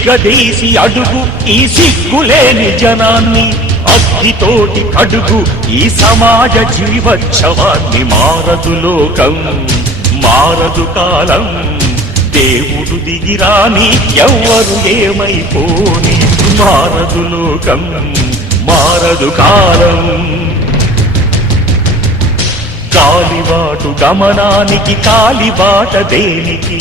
నిగ్గదీసి అడుగు ఈ సిగ్గులేని జనాన్ని, అగ్నితోటి కడుగు ఈ సమాజ జీవోత్సవాన్ని. మారదు లోకం, మారదు కాలం, దేవుడు దిగిరాని ఎవ్వరు ఏమైపోని. మారదు లోకం, మారదు కాలం. కాలిబాటు గమనానికి కాలిబాట దేనికి,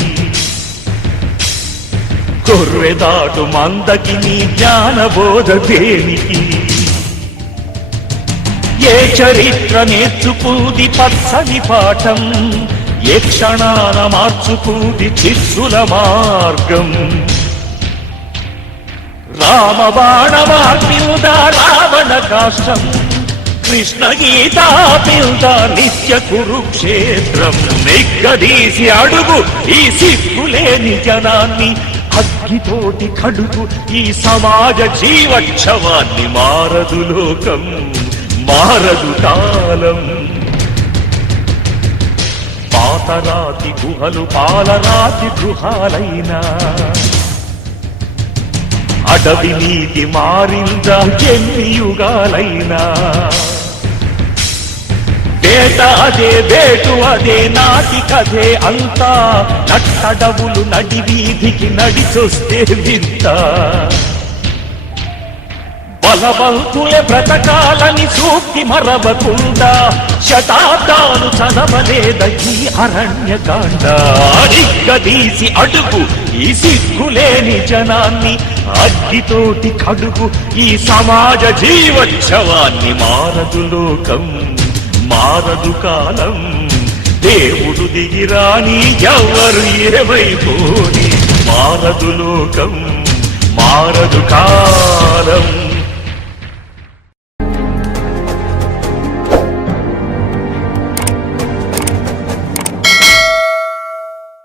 కొర్రెదాటు మందకి నీ జ్ఞానబోధ దేనికి. ఏ చరిత్ర నేర్చుకుంది పచ్చని పాఠం, ఏ క్షణాన మార్చుకుంది చిస్సుల మార్గం. రామబాణమార్పిల్ద రావణ కాష్టం, కృష్ణ గీతా పిల్ద నిత్య కురుక్షేత్రం. నిగ్గదీసి అడుగు ఈ సిగ్గులేని జనాన్ని, అగ్నితోటి కడుగు ఈ సమాజ జీవోత్సవాన్ని. మారదు లోకం, మారదు కాలం. పాతరాతి గుహలు పాలరాతి గృహాలైనా, అడవి నీతి మారిందా ఎన్ని యుగాలైనా. వేట అదే వేటు అదే నాటి కథే అంతా, నట్టడవులు నడి వీధికి నడిచొస్తే వింత. బలవంతులే బ్రతకాలని సూక్తి మరవకుండా, శతాబ్దాలు చదవలేద ఈ అరణ్యకాండ. నిగ్గదీసి అడుగు ఈ సిగ్గులేని జనాన్ని, అగ్గితోటి కడుగు ఈ సమాజ జీవోత్సవాన్ని. మారదు లోకం, మారదు కాలం, దేవుడు దిగిరాని ఎవ్వరు ఏమైపోని. మారదు లోకం, మారదు కాలం.